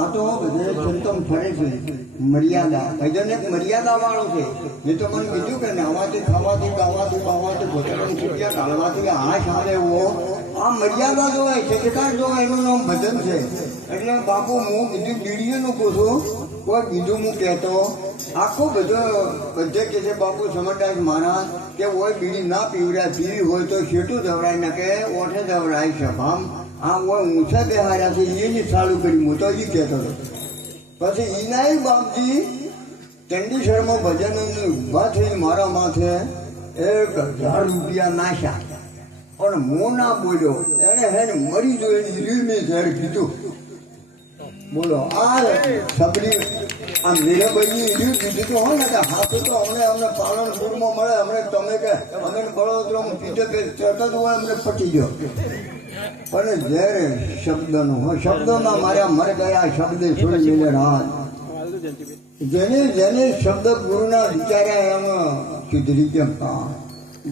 આ તો બધે સંતમ ફરે છે મર્યાદા. ભજન એક મર્યાદા વાળો છે. એ તો મને કીધું કે નાવાથી ખાવાથી ગાવાથી બાવાથી ભોજન છૂટ્યા કાઢવાથી હાશ આવે એવો આ મર્યાદા જોવાય સંસ્કાર જોવાય એનું નામ ભજન છે. એટલે બાપુ હું બીજું બીડીઓનું પૂછું કોઈ બીજું હું કહેતો આખું બધે કે છે બાપુ સમજદાર મહારાજ કે ઓય બીડી ના પીવડ્યા પીવી હોય તો શેટું દવડાય ના કે ઓઠે દવડાય સભામ આ ઓય ઊંચા બેહાર્યા છે એની ચાલુ કરી હું તો એ કહેતો હતો. પછી એના બાપજી ચંડીસરમાં ભજન ઊભા થઈ મારા માથે 1000 રૂપિયા નાખ્યા પણ હું ના બોલ્યો. એને હે ને મરી ગયો એની રીમી ઝેર કીધું. બોલો આ સબરી આ મીરાબાઈ એવી કીધું તો હોય ને કે હાથ તો અમને પાલનપુરમાં મળે અમને તમે કે અમે બળોદરામાં પીધે ચડતો હોય અમને પટી ગયો. પણ જ્યારે શબ્દનો હોય શબ્દોમાં માર્યા મર ગયા શબ્દ છોડી મેલે રાત. જેને શબ્દ ગુરુના વિચાર્યા એમાં સુધરી કેમ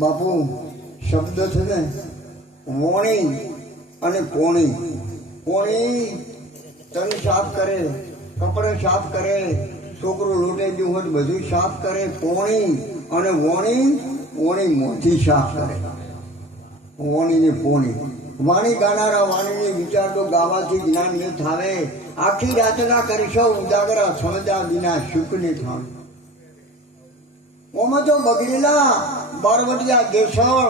બાપુ શબ્દ છે ને વોણી અને પોણી. પોણી તન સાફ કરે, કપડે સાફ કરે, છોકરું લોટે ગયું હોય બધું સાફ કરે. પોણી અને વોણી મોથી સાફ કરે. વોણી ને પોણી વાણી ગાનારા વાણીને વિચાર તો ગાવાથી જ્ઞાન ને થાવે. આખી રાતના કરીશો ઉજાગરા સમજા વિના સુખ ને થાવે. ઓમાં તો બગડેલા બારવટિયા દેશળ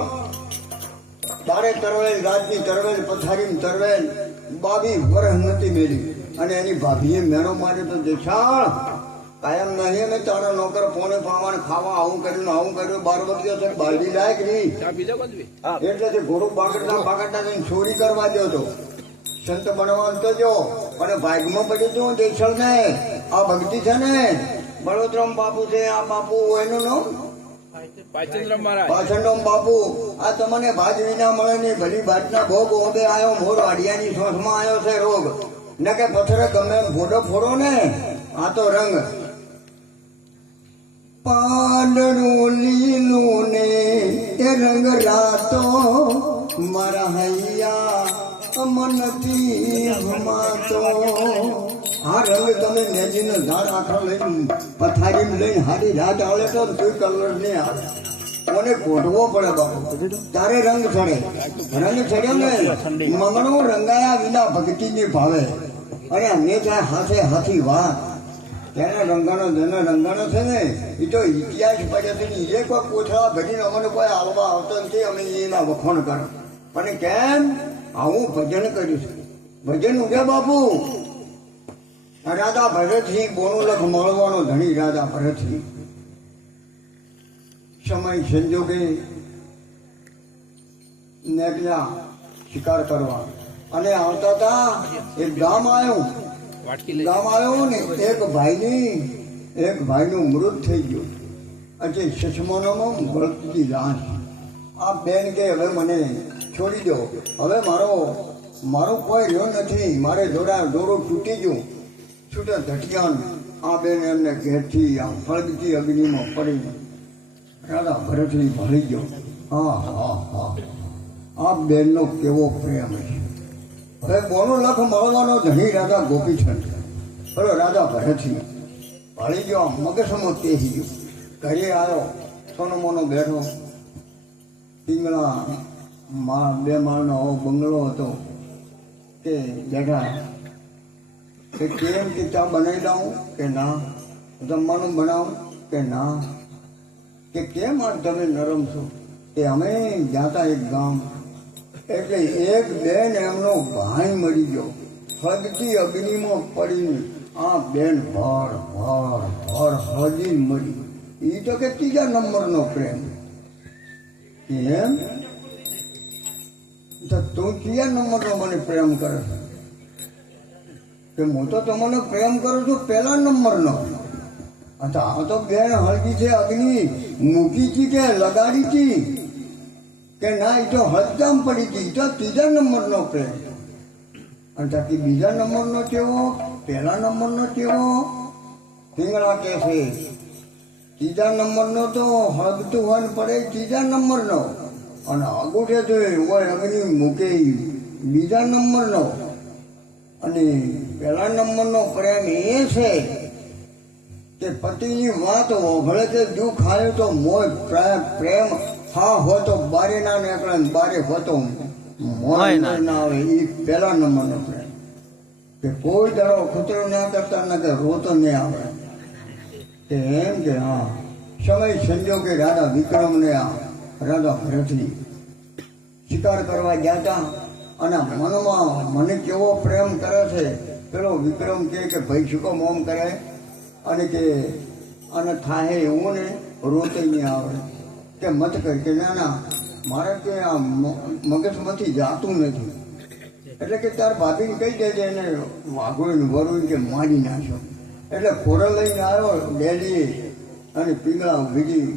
તારે તરવેલ રાજની તરવેલ પથારી તરવેલ બાબી વરહ નથી મેળી અને એની ભાભીએ મેળો માર્યો તો દેશાળ કાયમ નહીં અમે તારા નોકર પોણે પાવાને ખાવા આવું કર્યું 12 વખતે છે બાલડી લાયક નહીં એટલે તે ઘોડું બાગડતા જઈને ચોરી કરવા દો તો સંત બનવા તો જો અને ભાગમાં પડ્યું તું દેશળ ને આ ભક્તિ છે ને બળોતરામ બાપુ છે આ બાપુ એનું નામ પાછળનો બાપુ આ તમને ભાજ વિના મળે નહીં ભલી ભાજના ભોગ ઓબે આવ્યો મોર વાડિયાની સોસમાં આવ્યો છે રોગ ને કે પથરે ગમે ફોટો ફોડો ને આ તો રંગ પાંદડું લીલું ને એ રંગ રાતો મારા હૈયા મનથી ભમાતો. આ રંગ તમે નેજીને ધાર આખા લઈને પથારીમાં લઈને હારી રાત આવે તો કોઈ કલર નહીં આવે. કોને કોટવો પડે બાપુ તારે રંગ ચડે. રંગ ચડ્યો ને મંગળું રંગાયા વિના ભક્તિ ને ભાવે અને અન્યથા હાથે હાથી વાત તેને રંગાનો છે ને એ તો ઇતિહાસ પડે છે ને એ કોઈ કોથળા ભરીને અમને કોઈ હાલવા આવતો નથી અમે એના વખોણ કરો. પણ કેમ આવું ભજન કર્યું છે. ભજન ઉગ્યા બાપુ રાધા ભરતસિંહ બોનું લખ મળવાનો ધણી રાધા ભરતસિંહ સમય સંજોગે નીકળ્યા શિકાર કરવા અને આવતા હતા એક ગામ આવ્યો ને એક ભાઈનું મૃત થઈ ગયું. એટલે સસમાનોમાં બળતી લાશ. આ બેન કે હવે મને છોડી દો હવે મારો કોઈ રહ્યો નથી મારે દોરો તૂટી ગયું છૂટા ધટક્યા. આ બેન એમને ઘેરથી આ ફળગતી અગ્નિમાં પડી રાધા ભરતની ભળી ગયો. હા આ બેનનો કેવો પ્રેમ છે. હવે બોનો લખ મળવાનો ધણી રાધા ગોપીચંદ બોલો રાધા ભરતની ભળી ગયો મગજમાં તેહી ગયો. ઘરે આવ્યો સોનો મોનો બેઠો પિંગળા 2 માળનો બંગલો હતો કે બેઠા કે કેમ કે ચા બનાવી દઉં કે ના જમવાનું બનાવું કે ના કે કેમ આ તમે નરમ છો કે અમે જાતા એક ગામ એટલે એક બેન એમનો ભાઈ મરી ગયો ફગતી અગ્નિમાં પડીને આ બેન ભર હજી મરી. એ તો કે 3જા નંબરનો પ્રેમ. એમ તું 3જા નંબરનો મને પ્રેમ કરે છે કે હું તો તમને પ્રેમ કરું છું 1લા નંબરનો. અચ્છા આ તો બેન હળગી છે અગ્નિ મૂકી હતી કે લગાડી હતી કે ના એ તો હલજામ પડી હતી. તો 3જા નંબરનો પ્રેમ. અને તાકી 2જા નંબરનો કેવો 1લા નંબરનો કેવો પિંગળા કે છે 3જા નંબરનો તો હળગતું હોય પડે 3જા નંબરનો અને આગુઠે તો હોય અગ્નિ મૂકે 2જા નંબરનો. અને પહેલા નંબરનો પ્રેમ એ છે કે પતિની વાત ઓભળે તે દુઃખ આવ્યું તો મોજ પ્રેમ હા હો તો બારે ના નીકળે ને બારે હોતો મોજ ના આવે. એ પહેલા નંબરનો પ્રેમ કે કોઈ દાડો ખતરો ના કરતા ના કે રોતો નહીં આવે. કે એમ કે હા સમય સંજોગે રાજા વિક્રમ ને રાજા ભરતની શિકાર કરવા ગયા હતા અને મનમાં મને કેવો પ્રેમ કરે છે. પેલો વિક્રમ કે ભાઈ શું કામ ઓમ કરે અને કે અને થાય એવું ને રોતે નહીં આવે કે મત કર કે ના ના મારે કે આ મગજમાંથી જાતું નથી. એટલે કે તાર ભાભીને કહી દેજે એને વાઘોઈને વરુણ કે મારી નાખો. એટલે ખોરો લઈને આવ્યો ડેલી અને પીંગળા બીજી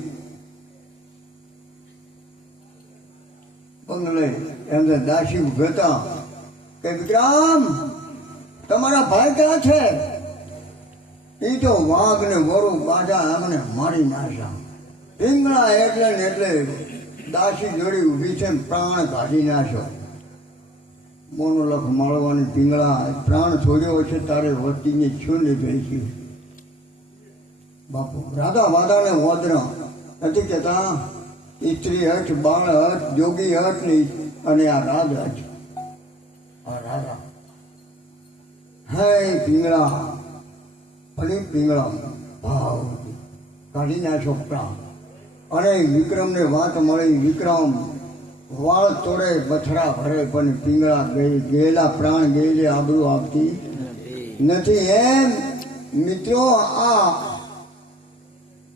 બંગલે એમને દાસી ઉભેતા કે વિક્રમ તમારા ભાઈ ક્યાં છે? એ તો વાઘ ને વરુ બાજા અમને મારી નાખ્યા. પીંગળા એટલે ને એટલે દાસી જોડી ઊભી છે પ્રાણ કાઢી નાખ્યો. મોનોલખ માળવાની પીંગળા પ્રાણ છોડ્યો છે તારે વતીને શું ને ભેસી. બાપુ રાધા વાદાને વોદરા નથી કેતા સ્ત્રી હઠ બાળ હઠ જોગી હઠ નહીં અને આ રાજ હઠ. આ રાધા હે પીંગળા ફરી પીંગળા ભાવ કાઢી નાખ્યો પ્રાણ. અને વિક્રમને વાત મળી. વિક્રમ વાળ તોડે બથડા ભરે પણ પીંગળા ગયેલા પ્રાણ ગયેલી આબરૂ આપતી નથી. એમ મિત્રો આ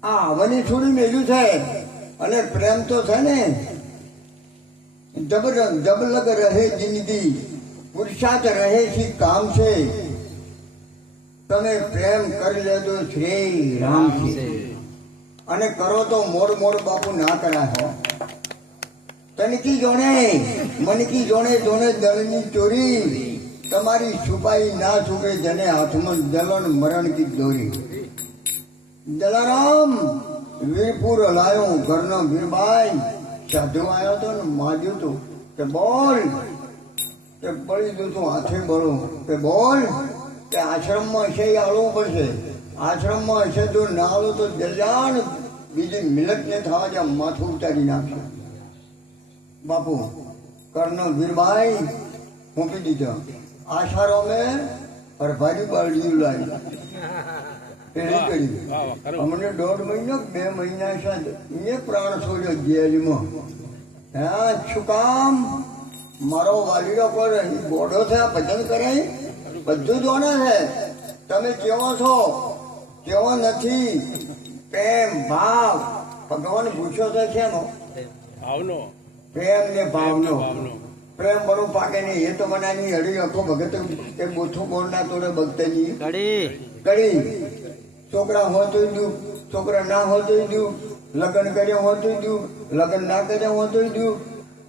આવવાની થોડી મેલું છે અને પ્રેમ તો છે ને જબલગ રહે જિંદગી પુરુષાર્થ રહે છે કામ છે. તમે પ્રેમ કરી લેજો શ્રી રામ છે અને કરો તો મોડ મોડ બાપુ ના કરાય. તનકી જોણે મનકી જોણે જોણે દળની ચોરી તમારી છુપાઈ ના છુપે જને હાથમાં જલન મરણ કી દોરી. જલારામ વીરપુર લાયો ઘરનો વીરબાઈ સાધુ આવ્યો તો ને માજ્યું તું કે બોલ કે પડી દઉં તું હાથે બળું કે બોલ કે આશ્રમમાં છે એ આવવું પડશે. આશ્રમમાં હશે જો ના આવું તો જલ્યાણ બીજી મિલત ને થવા જ્યાં માથું ઉતારી નાખશે. બાપુ કર્ણ વીરબાઈ મૂકી દીધો. આશારો મેં હરભારી બાળજી લાવી એની કરી. અમને 1.5 મહિનો 2 મહિના સાદ એ પ્રાણ છોડ્યો જેલમાં. હા શું કામ? મારો વાલીડો પર બોડો છે ભજન કરે બધું જોને છે. તમે કેવો છો કેવો નથી પ્રેમ ભાવ ભગવાન પૂછ્યો તો છે નો ભાવનો પ્રેમ ને ભાવનો. પ્રેમ બરું પાકે નહીં એ તો બનાની હડી આખો ભગત કે બોથું બોલ ના તોડે ભક્તની કડી. છોકરા હોય તો દુઃખ, છોકરા ના હોય તો દુઃખ, લગ્ન કર્યા હોય તો દુઃખ, લગ્ન ના કર્યા હોય તો દુઃખ,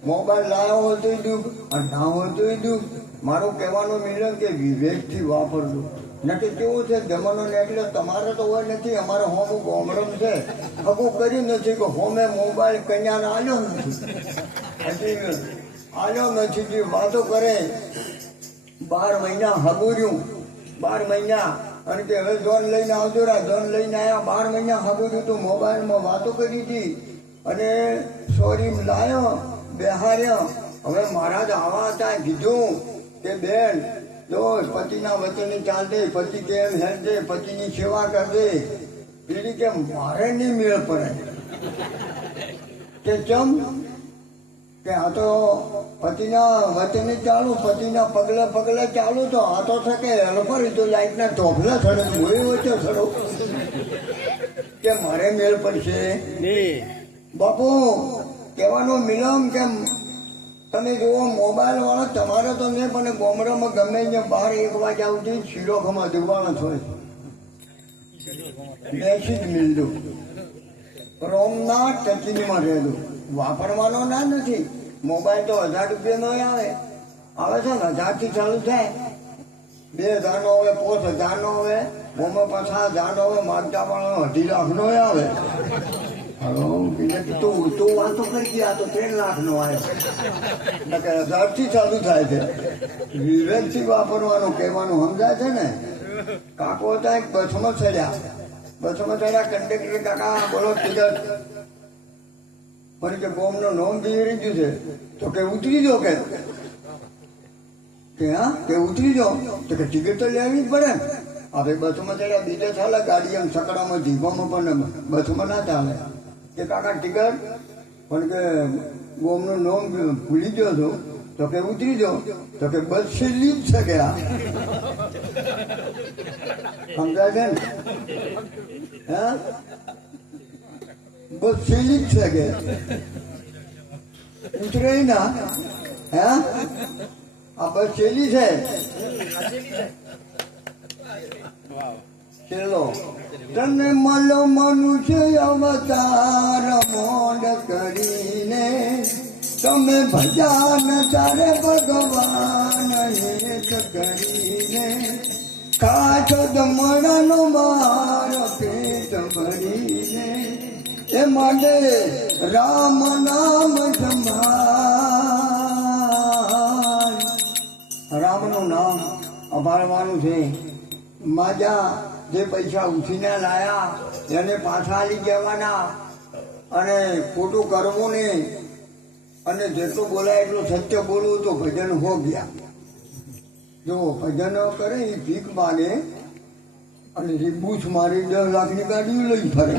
મોબાઈલ લાવ્યો હોય તો દુઃખ અને ના હોય તો દુઃખ. મારું કહેવાનું મિલન કે વિવેકથી વાપરજો. નક્કી કેવું છે જમાનો ને એટલે તમારે તો હોય નથી. અમારે હોમું ગોમડમ છે હગું કર્યું નથી કે હોમે મોબાઈલ કન્યાને આલ્યો નથી હજી આલ્યો નથી. જે વાતો કરે 12 મહિના હગુર્યું 12 મહિના અને કે હવે જોન લઈને આવજો રા જોન લઈને આવ્યા 12 મહિના હગુર્યું તું મોબાઈલમાં વાતો કરી હતી અને સોરી લાયો બેહાર્યો. હવે મહારાજ આવા હતા કીધું કે બેન જો પતિના વચને ચાલજે, પતિ કેમ હેરજે, પતિની સેવા કરજે. પેલી કે મારે નહીં મેળ પડે કે ચમ કે આ તો પતિના વચને ચાલુ, પતિના પગલે પગલે ચાલુ તો આ તો થકે હલફરી તો લાઈટના ધોફલા થડે મોઈ વચ્ચે થડો કે મારે મેળ પડશે. બાપુ કહેવાનું મિલમ કેમ તમે જુઓ મોબાઈલ વાળા તમારે તો નહીં પણ ગોમડામાં ગમે ને 12-1 વાગ્યા સુધી શિરોખમાં દુવાણ હોય બેસી જ મિલજો. રોમના ટચીમાં રહેલું વાપરવાનો ના નથી. મોબાઈલ તો 1000 રૂપિયાનો આવે છે ને 1000થી ચાલુ થાય. 2000 નો આવે 5000 નો આવે મોમાં 50,000 નો આવે માગતા પણ 2.5 લાખનો આવે. તું વાતો કરી ગયા તો 3 લાખ નો આવ્યો. 1000 થી ચાલુ થાય છે. વિવેકથી વાપરવાનું કહેવાનું સમજાય છે ને. કાકો હતા એક બસમાં ચડ્યા કંડક્ટર કાકા બોલો ટિકિટ પણ કે બોમ્બનો નોમ બીરી ગયું છે તો કે ઉતરી જો કે ઉતરી જાઓ તો કે ટિકિટ તો લેવી જ પડે. હવે બસમાં ચડ્યા બીજે ચાલે ગાડી એમ સકડામાં જીભોમાં પણ બસમાં ના ચાલે કે કાકા ટિકિટ પણ કે બોમ્બનું નોમ ભૂલી ગયો છું તો કે ઉતરી જાઓ તો કે બસ છેલ્લી જ છે કે સમજાય છે ને. હા બસ છેલ્લી જ છે કે ઉતરે ના. હે આ બસ છેલ્લી છે. ચલો તને મળો મનુષ્ય અવતાર મોડ કરીને તમે ભજાન તારે ભગવાન હેત કરીને કાચો દમણનો માર પેટ ભરીને એ માટે રામ નામ જમાય. રામનું નામ અભાળવાનું છે. માજા જે પૈસા ઉછીને લાયા એને પાછા લઈ જવાના અને ખોટું કરવું નહીં અને જેટલું બોલાય એટલું સત્ય બોલવું તો ભજન હો ગયા. જો ભજન કરે એ ભીખ માગે અને બૂથ મારી 10 લાખની ગાડીઓ લઈ ફરે.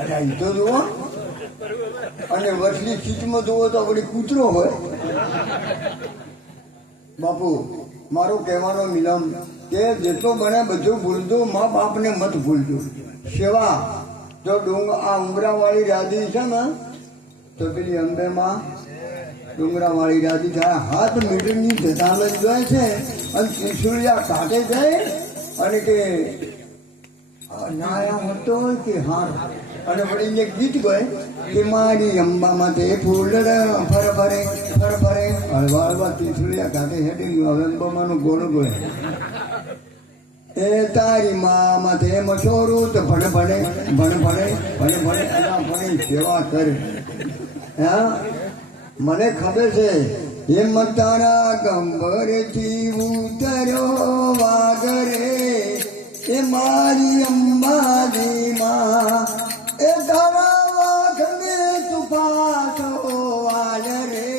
અરે એ તો જુઓ. અને વચલી સીટમાં જુઓ તો આપણી કૂતરો હોય. બાપુ મારું કહેવાનો મિલમ કે જેટલો બને બધું ભૂલજો. મા બાપને મત ભૂલજો. સેવા જો આ ઉમરાવાળી રાધી છે ને તો પેલી અંબેમાં ડુંગરાવાળી રાધી થાય હાથ મીટરની જતાલ જ જાય છે અને ત્રિશુળિયા કાઢે જાય અને કે નાયા હતો કે હાર અને વળીને ગીત ગયે કે મારી અંબામાં તે ફૂલ ફર ફરે હળવા હળવા ત્રિશુળિયા કાઢે હેડી હવે અંબામાનું ગોળ ગોળે એ તારી મા માથે મશોરું તો ભણે સેવા કરે. હા મને ખબર છે એમ તારા ગંભરથી ઉતર્યો વાગરે એ મારી અંબાજીમાં એ તારા વાઘને તું પાછો વાલ રે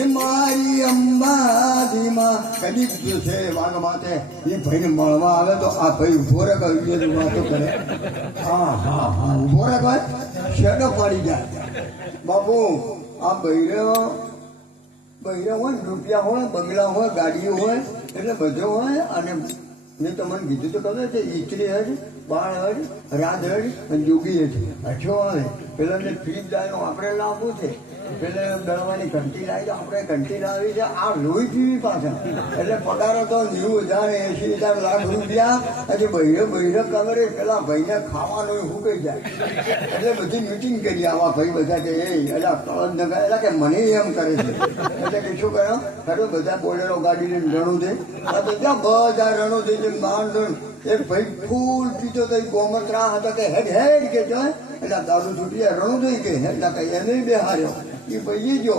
એ મારી અંબાજીમાં કદી છે વાઘ માથે એ ભાઈને મળવા આવે તો આ ભાઈ ઉભો રે કહ્યું વાતો કરે. હા ઉભો રે કહે શેડો પડી જાય. બાપુ આ બૈરો હોય રૂપિયા હોય બંગલા હોય ગાડીઓ હોય એટલે બધો હોય. અને મેં તમને કીધું તો ખબર છે ઈચરી હજ બાળ હજ રાજ હજ અને જોગી હજ અછો આવે. પેલા ફ્રીજ લાવ્યો આપણે લાવવું છે. પેલા દળવાની ઘંટી લાવી તો આપણે ઘંટી લાવી છે. આ લોહી પીવી પાછળ એટલે પગાર તો 90,000 80,000 લાખ રૂપિયા હજી બૈરો કમરે પેલા ભાઈને ખાવાનું શું કહી જાય. એટલે બધી મીટિંગ કરી આવા ભાઈ બધા કે એટલે કળદ ન એટલે કે મને એમ કરે છે એટલે કે શું કર્યો ખરું બધા બોલેરો ગાડી લઈને રણું દે બધા રણું દે બાંધણ એક ભાઈ ફૂલ પીતો તો ગોમત્રા હતા કે હેડ કે જાય એટલે દારૂ છૂટી રણું દઈ કે એટલે કઈ એને બેહાર્યો એ ભાઈ જો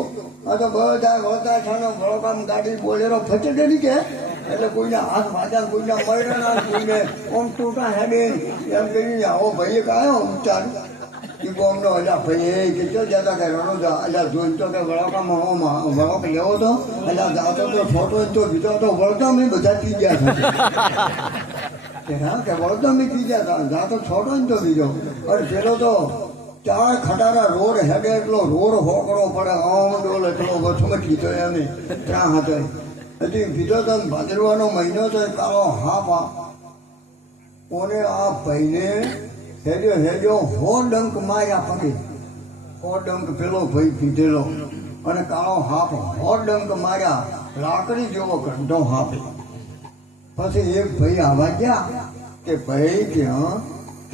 આ તો બધા હોતા છાનો વળકામ ગાડી બોલેરો ફચડેલી કે એટલે કોઈના હાથ વાજા કોઈના મરણા કોઈને ઓમ ટૂંકા હેડે એમ કરીને આવો ભાઈ કાયો ઉચ્ચાર એ બોમનો એટલે ભાઈ કે ચો જતા કે રણો જા એટલે જોઈ તો કે વળકામાં વળક લેવો તો એટલે જાતો તો ફોટો તો બીજો તો વળકામ એ બધા પી ગયા કે વળકામ એ પી ગયા હતા જાતો છોટો ને તો બીજો અને પેલો તો 4 ખટારા રોડ હેડે એટલો રોડ હોકડો પડે આમ ડોલ એટલો વચમાં કીધો એમને 3 હતો હજી બીજો તો ભાદરવાનો મહિનો તો કાળો હાપા ઓને આ ભાઈને હેડ્યો હો ડંક માર્યા પગે. હો ડંક પેલો ભાઈ પીધેલો અને કાળો હાપ હો ડંક માર્યા લાકડી જેવો ઘંટો હાપે. પછી એક ભાઈ આવા ગયા કે ભાઈ કે